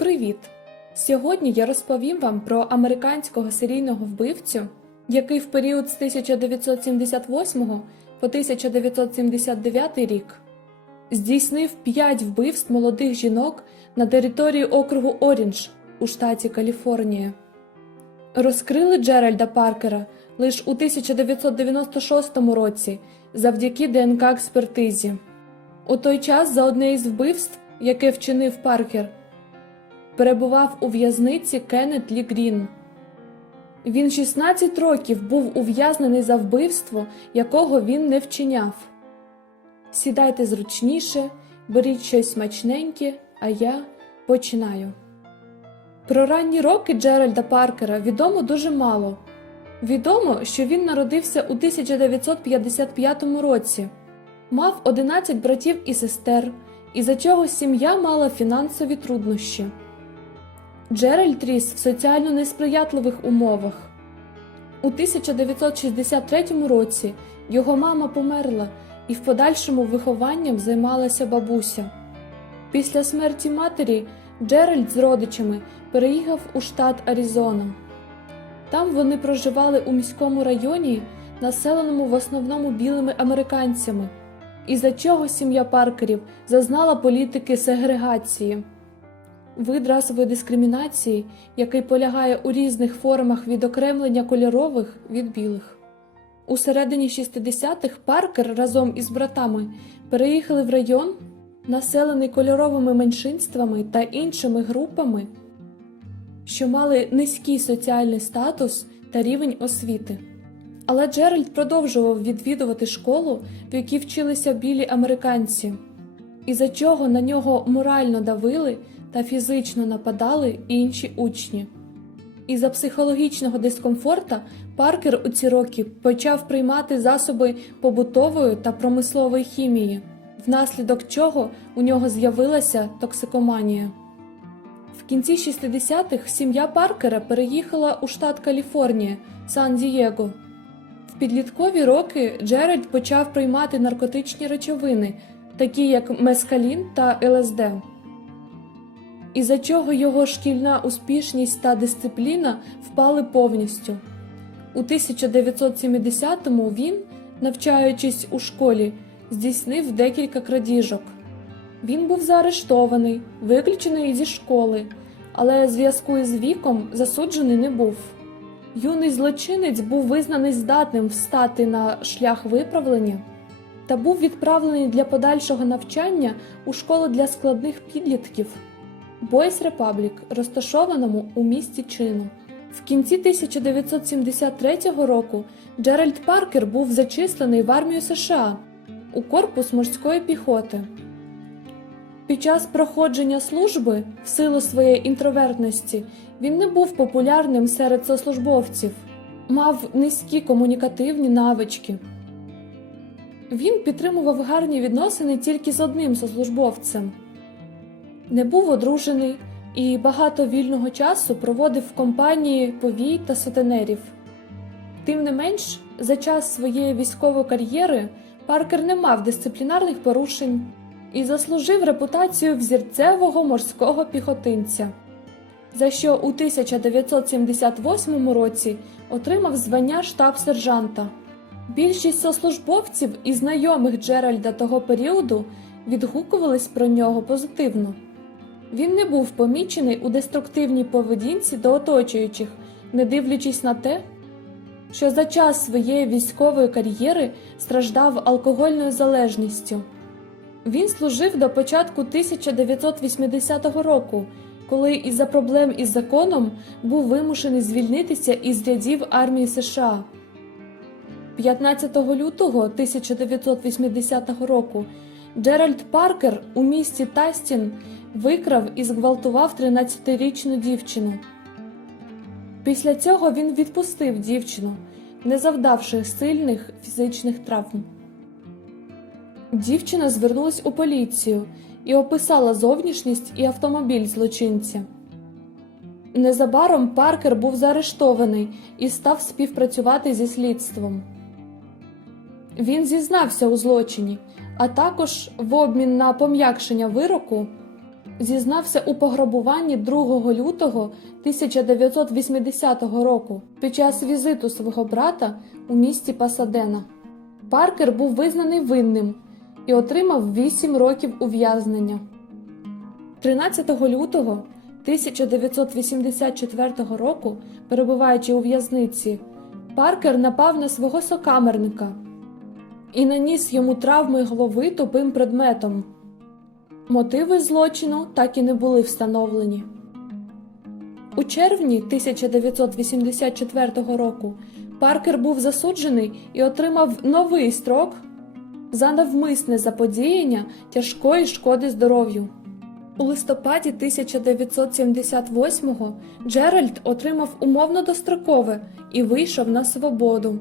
Привіт! Сьогодні я розповім вам про американського серійного вбивцю, який в період з 1978 по 1979 рік здійснив 5 вбивств молодих жінок на території округу Оріндж у штаті Каліфорнія. Розкрили Джеральда Паркера лише у 1996 році завдяки ДНК експертизі. У той час за одне із вбивств, яке вчинив Паркер, перебував у в'язниці Кеннет Лі Грін. Він 16 років був ув'язнений за вбивство, якого він не вчиняв. Сідайте зручніше, беріть щось смачненьке, а я починаю. Про ранні роки Джеральда Паркера відомо дуже мало. Відомо, що він народився у 1955 році, мав 11 братів і сестер, і за чого сім'я мала фінансові труднощі. Джеральд ріс в соціально несприятливих умовах. У 1963 році його мама померла і в подальшому вихованням займалася бабуся. Після смерті матері Джеральд з родичами переїхав у штат Аризона. Там вони проживали у міському районі, населеному в основному білими американцями, із-за чого сім'я Паркерів зазнала політики сегрегації. Вид расової дискримінації, який полягає у різних формах відокремлення кольорових від білих. У середині 60-х Паркер разом із братами переїхали в район, населений кольоровими меншинствами та іншими групами, що мали низький соціальний статус та рівень освіти. Але Джеральд продовжував відвідувати школу, в якій вчилися білі американці, із-за чого на нього морально давили та фізично нападали інші учні. Із-за психологічного дискомфорта Паркер у ці роки почав приймати засоби побутової та промислової хімії, внаслідок чого у нього з'явилася токсикоманія. В кінці 60-х сім'я Паркера переїхала у штат Каліфорнія, Сан-Дієго. В підліткові роки Джеральд почав приймати наркотичні речовини, такі як мескалін та ЛСД із-за чого його шкільна успішність та дисципліна впали повністю. У 1970-му він, навчаючись у школі, здійснив декілька крадіжок. Він був заарештований, виключений зі школи, але зв'язку із віком засуджений не був. Юний злочинець був визнаний здатним встати на шлях виправлення та був відправлений для подальшого навчання у школу для складних підлітків. Бойс Репаблік, розташованому у місті Чину. В кінці 1973 року Джеральд Паркер був зачислений в армію США у корпус морської піхоти. Під час проходження служби, в силу своєї інтровертності, він не був популярним серед сослужбовців, мав низькі комунікативні навички. Він підтримував гарні відносини тільки з одним сослужбовцем не був одружений і багато вільного часу проводив в компанії повій та сутенерів. Тим не менш, за час своєї військової кар'єри Паркер не мав дисциплінарних порушень і заслужив репутацію взірцевого морського піхотинця, за що у 1978 році отримав звання штаб-сержанта. Більшість сослужбовців і знайомих Джеральда того періоду відгукувались про нього позитивно. Він не був помічений у деструктивній поведінці до оточуючих, не дивлячись на те, що за час своєї військової кар'єри страждав алкогольною залежністю. Він служив до початку 1980 року, коли із-за проблем із законом був вимушений звільнитися із рядів армії США. 15 лютого 1980 року Джеральд Паркер у місті Тастін викрав і зґвалтував 13-річну дівчину. Після цього він відпустив дівчину, не завдавши сильних фізичних травм. Дівчина звернулась у поліцію і описала зовнішність і автомобіль злочинця. Незабаром Паркер був заарештований і став співпрацювати зі слідством. Він зізнався у злочині, а також в обмін на пом'якшення вироку зізнався у пограбуванні 2 лютого 1980 року під час візиту свого брата у місті Пасадена. Паркер був визнаний винним і отримав 8 років ув'язнення. 13 лютого 1984 року, перебуваючи у в'язниці, Паркер напав на свого сокамерника і наніс йому травми голови тупим предметом. Мотиви злочину так і не були встановлені. У червні 1984 року Паркер був засуджений і отримав новий строк за навмисне заподіяння тяжкої шкоди здоров'ю. У листопаді 1978-го Джеральд отримав умовно дострокове і вийшов на свободу.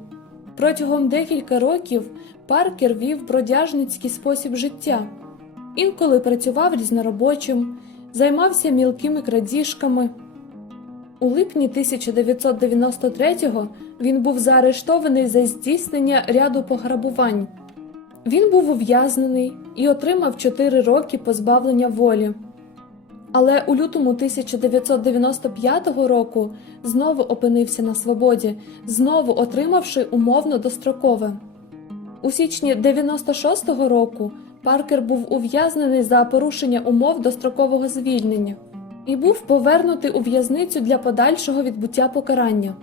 Протягом декілька років Паркер вів бродяжницький спосіб життя. Інколи працював різноробочим, займався мілкими крадіжками. У липні 1993-го він був заарештований за здійснення ряду пограбувань. Він був ув'язнений і отримав 4 роки позбавлення волі. Але у лютому 1995 року знову опинився на свободі, знову отримавши умовно дострокове. У січні 96-го року Паркер був ув'язнений за порушення умов дострокового звільнення і був повернутий у в'язницю для подальшого відбуття покарання.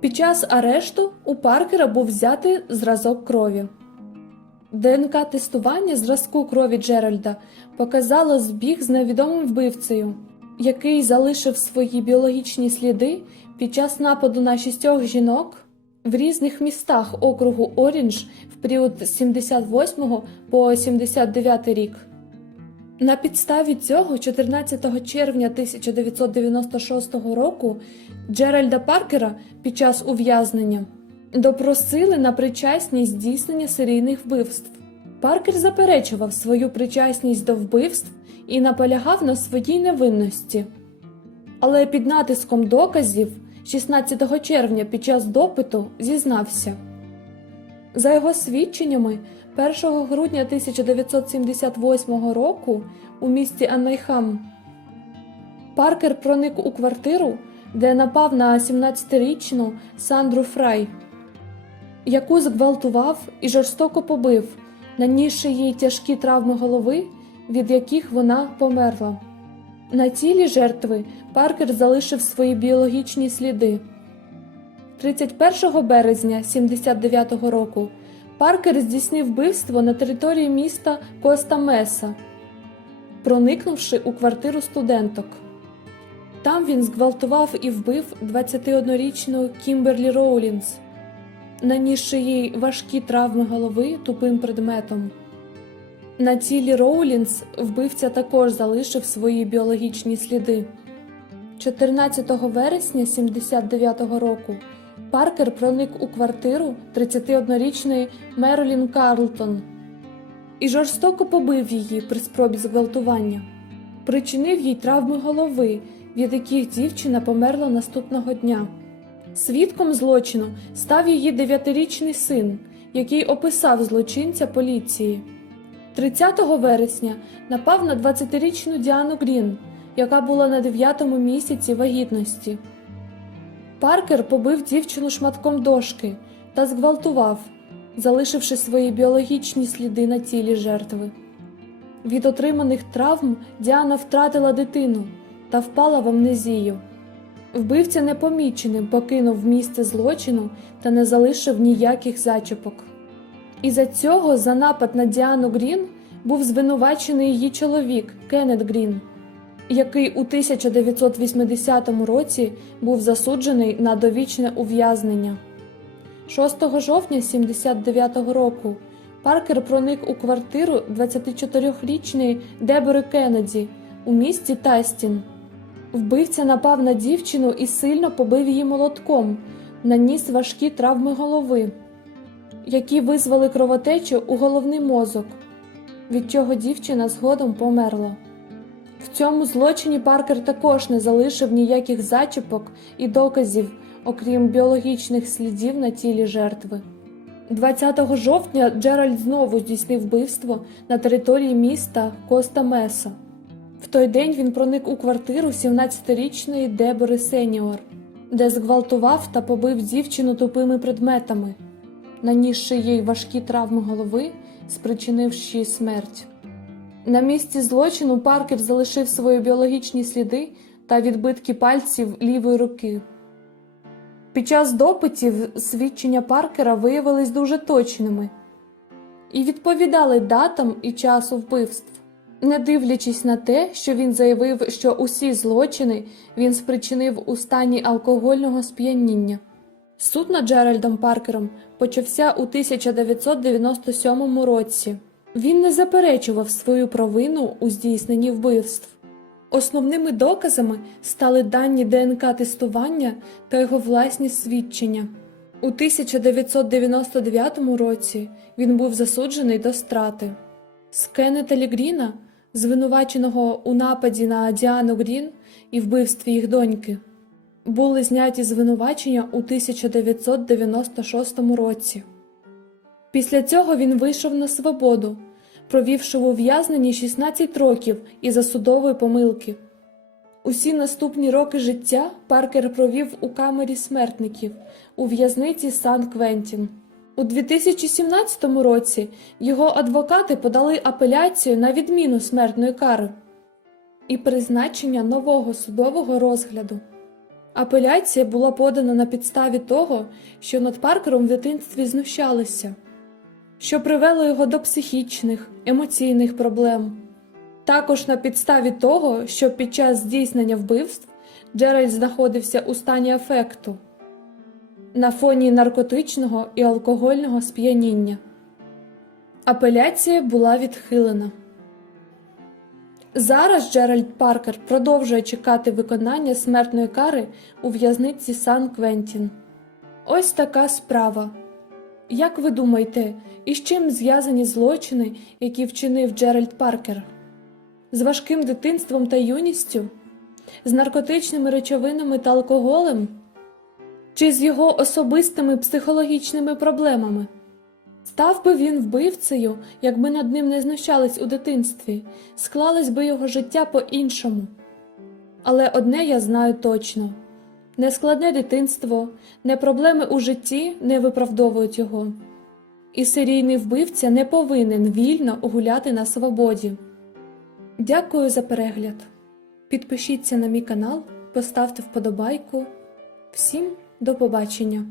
Під час арешту у Паркера був взятий зразок крові. ДНК-тестування зразку крові Джеральда показало збіг з невідомим вбивцею, який залишив свої біологічні сліди під час нападу на шістьох жінок в різних містах округу Оріндж в період з 78 по 79 рік. На підставі цього, 14 червня 1996 року, Джеральда Паркера під час ув'язнення допросили на причасність здійснення серійних вбивств. Паркер заперечував свою причасність до вбивств і наполягав на своїй невинності. Але під натиском доказів 16 червня під час допиту зізнався. За його свідченнями, 1 грудня 1978 року у місті Аннайхам Паркер проник у квартиру, де напав на 17-річну Сандру Фрай, яку зґвалтував і жорстоко побив, нанісши їй тяжкі травми голови, від яких вона померла. На тілі жертви Паркер залишив свої біологічні сліди. 31 березня 79-го року Паркер здійснив вбивство на території міста Коста Меса, проникнувши у квартиру студенток. Там він зґвалтував і вбив 21-річну Кімберлі Роулінс, нанісши їй важкі травми голови тупим предметом. На тілі Роулінс вбивця також залишив свої біологічні сліди. 14 вересня 79-го року Паркер проник у квартиру 31-річної Меролін Карлтон і жорстоко побив її при спробі зґвалтування, причинив їй травми голови, від яких дівчина померла наступного дня. Свідком злочину став її дев'ятирічний син, який описав злочинця поліції. 30 вересня напав на 20-річну Діану Грін, яка була на 9-му місяці вагітності. Паркер побив дівчину шматком дошки та зґвалтував, залишивши свої біологічні сліди на тілі жертви. Від отриманих травм Діана втратила дитину та впала в амнезію. Вбивця непоміченим покинув місце злочину та не залишив ніяких зачіпок. Із-за цього за напад на Діану Грін був звинувачений її чоловік Кеннет Грін, який у 1980 році був засуджений на довічне ув'язнення. 6 жовтня 79 року Паркер проник у квартиру 24-річної Дебори Кеннеді у місті Тастін. Вбивця напав на дівчину і сильно побив її молотком, наніс важкі травми голови, які визвали кровотечу у головний мозок, від чого дівчина згодом померла. В цьому злочині Паркер також не залишив ніяких зачіпок і доказів, окрім біологічних слідів на тілі жертви. 20 жовтня Джеральд знову здійснив вбивство на території міста Коста Меса. В той день він проник у квартиру 17-річної Дебори Сеніор, де зґвалтував та побив дівчину тупими предметами, нанісши їй важкі травми голови, спричинивши їй смерть. На місці злочину Паркер залишив свої біологічні сліди та відбитки пальців лівої руки. Під час допитів свідчення Паркера виявились дуже точними і відповідали датам і часу вбивств, не дивлячись на те, що він заявив, що усі злочини він спричинив у стані алкогольного сп'яніння. Суд над Джеральдом Паркером почався у 1997 році. Він не заперечував свою провину у здійсненні вбивств. Основними доказами стали дані ДНК-тестування та його власні свідчення. У 1999 році він був засуджений до страти. З Кеннета Лігріна, звинуваченого у нападі на Діану Грін і вбивстві їх доньки, були зняті звинувачення у 1996 році. Після цього він вийшов на свободу, провівши в ув'язненні 16 років із-за судової помилки. Усі наступні роки життя Паркер провів у камері смертників у в'язниці Сан Квентін. У 2017 році його адвокати подали апеляцію на відміну смертної кари і призначення нового судового розгляду. Апеляція була подана на підставі того, що над Паркером в дитинстві знущалися, що привело його до психічних, емоційних проблем. Також на підставі того, що під час здійснення вбивств Джеральд знаходився у стані афекту на фоні наркотичного і алкогольного сп'яніння. Апеляція була відхилена. Зараз Джеральд Паркер продовжує чекати виконання смертної кари у в'язниці Сан Квентін. Ось така справа. Як ви думаєте, із чим зв'язані злочини, які вчинив Джеральд Паркер? З важким дитинством та юністю? З наркотичними речовинами та алкоголем? Чи з його особистими психологічними проблемами? Став би він вбивцею, якби над ним не знущались у дитинстві, склалось би його життя по-іншому. Але одне я знаю точно нескладне дитинство, не проблеми у житті не виправдовують його. І серійний вбивця не повинен вільно гуляти на свободі. Дякую за перегляд. Підпишіться на мій канал, поставте вподобайку. Всім до побачення!